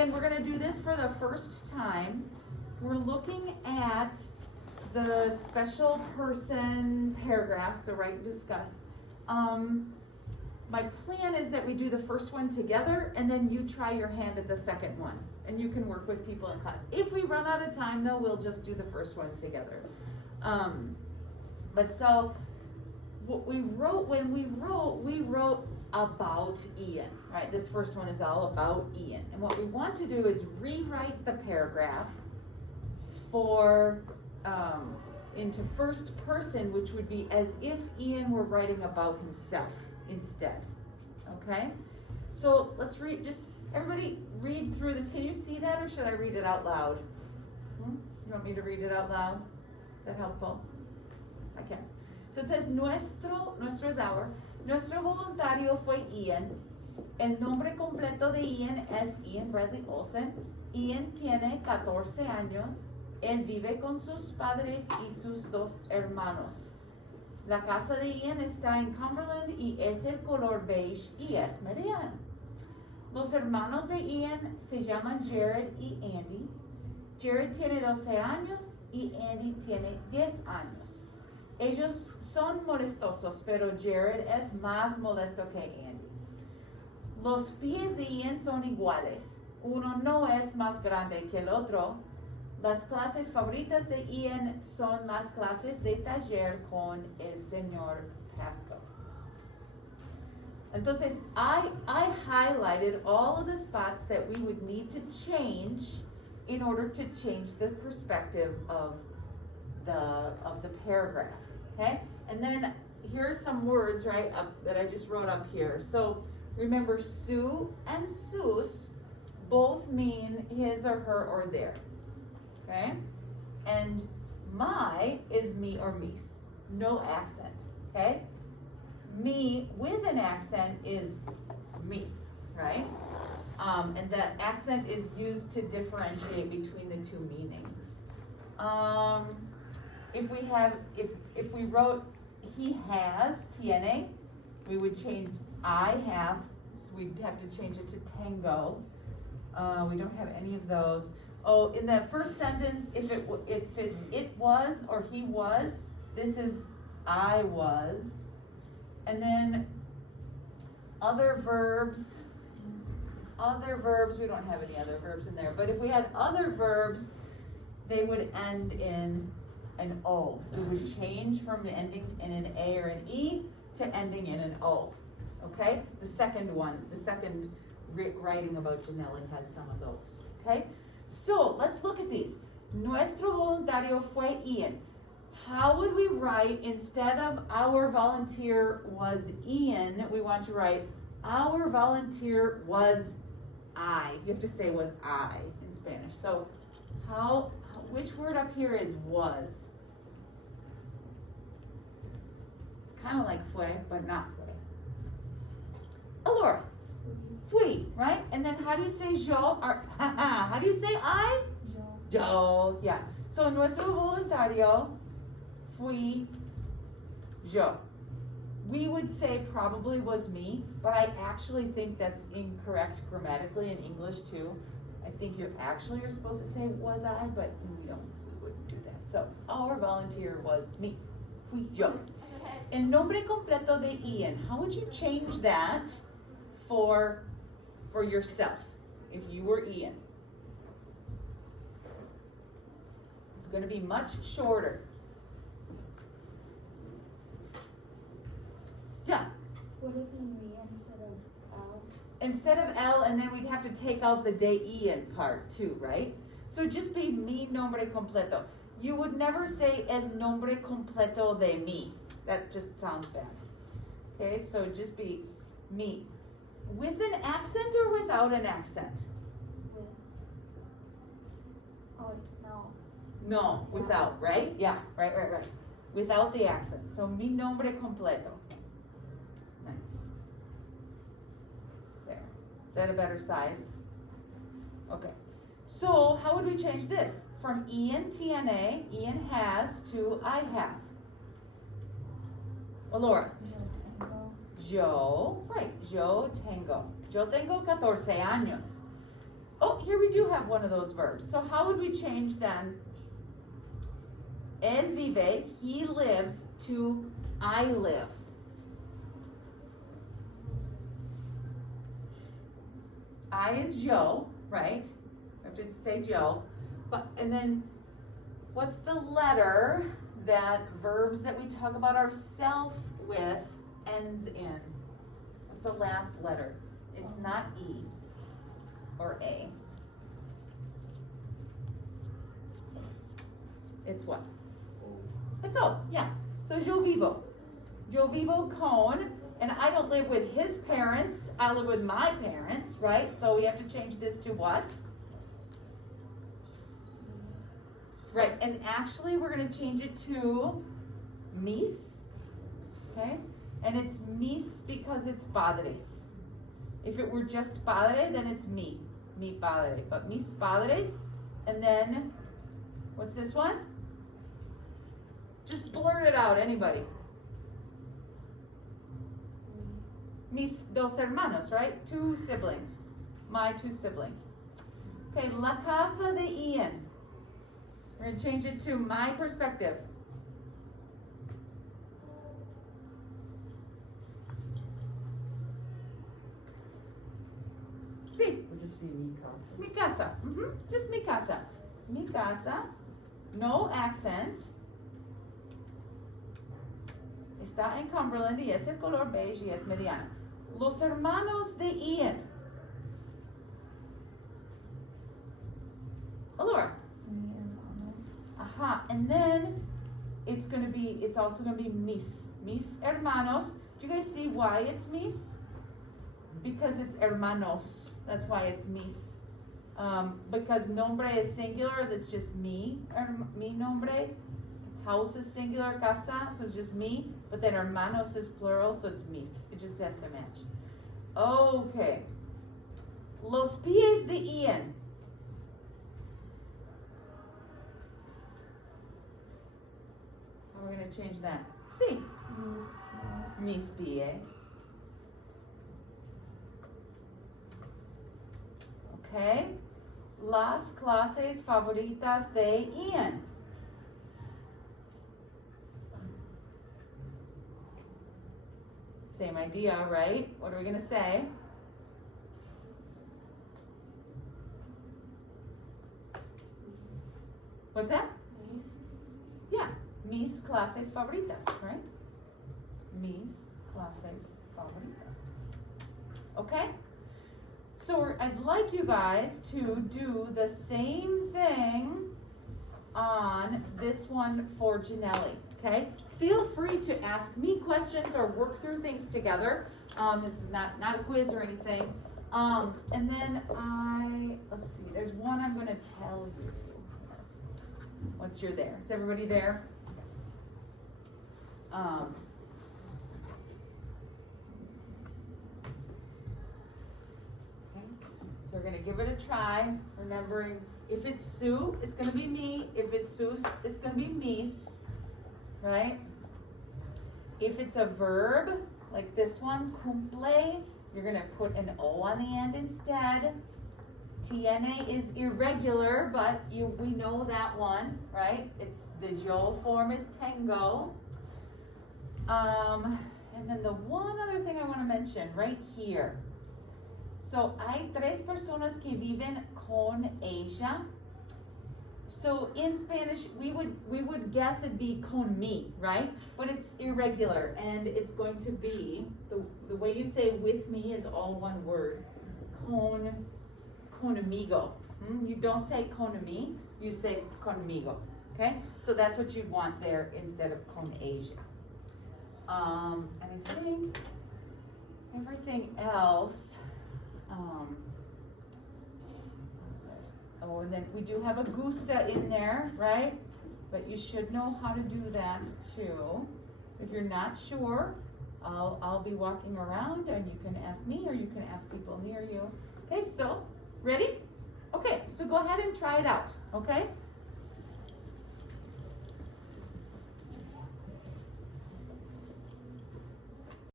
again, we're going to do this for the first time. We're looking at the special person paragraphs, the right to discuss. My plan is that we do the first one together, and then you try your hand at the second one, and you can work with people in class. If we run out of time, though, we'll just do the first one together. But so what we wrote, we wrote about Ian, right? This first one is all about Ian. And what we want to do is rewrite the paragraph for into first person, which would be as if Ian were writing about himself instead. Okay? So let's read, just everybody read through this. Can you see that, or should I read it out loud? You want me to read it out loud? Is that helpful? I can. So it says, nuestro es our. Nuestro voluntario fue Ian. El nombre completo de Ian es Ian Bradley Olsen. Ian tiene 14 años. Él vive con sus padres y sus dos hermanos. La casa de Ian está en Cumberland y es el color beige y es Marianne. Los hermanos de Ian se llaman Jared y Andy. Jared tiene 12 años y Andy tiene 10 años. Ellos son molestosos, pero Jared es más molesto que Andy. Los pies de Ian son iguales. Uno no es más grande que el otro. Las clases favoritas de Ian son las clases de taller con el señor Pasco. Entonces, I highlighted all of the spots that we would need to change in order to change the perspective of the paragraph, okay? And then here are some words, right, that I just wrote up here. So remember, Sue and Sus both mean his or her or their, okay? And my is me or me's, no accent, okay? Me with an accent is me, right? And that accent is used to differentiate between the two meanings. If we wrote he has, tiene, we would change I have, so we'd have to change it to tango. We don't have any of those. Oh, in that first sentence, if it's it was or he was, this is I was. And then other verbs, we don't have any other verbs in there, but if we had other verbs, they would end in an O. We would change from ending in an A or an E to ending in an O, okay? The second writing about Janelle has some of those, okay? So let's look at these. Nuestro voluntario fue Ian. How would we write, instead of our volunteer was Ian, we want to write our volunteer was I. You have to say was I in Spanish. So which word up here is was? It's kind of like fue, but not fue. Alora, fui, right? And then how do you say yo? How do you say I? Yo, yeah. So nuestro voluntario fui yo. We would say probably was me, but I actually think that's incorrect grammatically in English too. I think you're supposed to say was I, but we wouldn't do that. So our volunteer was me. Fui yo. El nombre completo de Ian. How would you change that for yourself if you were Ian? It's going to be much shorter. Yeah. Would it be me instead of L? Instead of L, and then we'd have to take out the de Ian part too, right? So just be mi nombre completo. You would never say el nombre completo de mi. That just sounds bad. Okay, so just be me. With an accent or without an accent? With. Oh, no. No, without, right? Yeah, right. Without the accent. So mi nombre completo. Nice. There. Is that a better size? Okay. So how would we change this? From Ian, TNA, Ian has, to I have. Alora. Yo, right. Yo tengo 14 años. Oh, here we do have one of those verbs. So how would we change then? Él vive, he lives, to I live. I is yo, right? I have to say Joe. And then what's the letter that verbs that we talk about ourself with ends in? What's the last letter? It's not E or A. It's what? It's O, yeah. So yo vivo. Yo vivo con, and I don't live with his parents, I live with my parents, right? So we have to change this to what? Right, and actually we're going to change it to mis, okay? And it's mis because it's padres. If it were just padre, then it's mi padre. But mis padres, and then, what's this one? Just blurt it out, anybody. Mis dos hermanos, right? 2 siblings. My 2 siblings. Okay, la casa de Ian. We're going to change it to my perspective. Sí. Would just be mi casa. Mi casa. Just mi casa. Mi casa. No accent. Está en Cumberland y es el color beige y es mediana. Los hermanos de Ian. Laura. Aha, and then it's also gonna be mis hermanos. Do you guys see why it's mis? Because it's hermanos. That's why it's mis. Because nombre is singular, that's just mi nombre. House is singular, casa, so it's just me. But then hermanos is plural, so it's mis. It just has to match. Okay. Los pies de Ian. How are we going to change that? Sí. Mis pies. Okay. Las clases favoritas de Ian. Same idea, right? What are we going to say? What's that? Yeah. Mis clases favoritas, right? Mis clases favoritas. Okay? So I'd like you guys to do the same thing on this one for Janelli, okay? Feel free to ask me questions or work through things together. This is not a quiz or anything. And then let's see, there's one I'm going to tell you. Once you're there. Is everybody there? Okay. So we're going to give it a try, remembering if it's Sue, it's going to be me. If it's Sus, it's going to be mis, right? If it's a verb, like this one, cumple, you're going to put an O on the end instead. Tiene is irregular, but we know that one, right? It's the yo form is tengo. And then the one other thing I want to mention right here. So hay 3 personas que viven con ella. So in Spanish, we would guess it'd be con mi, right? But it's irregular, and it's going to be, the way you say with me is all one word. Conmigo. You don't say conmi, you say conmigo, okay? So that's what you'd want there instead of con ella. And I think everything else, and then we do have a gusta in there, right? But you should know how to do that too. If you're not sure, I'll be walking around and you can ask me or you can ask people near you. Okay, so ready? Okay, so go ahead and try it out, okay?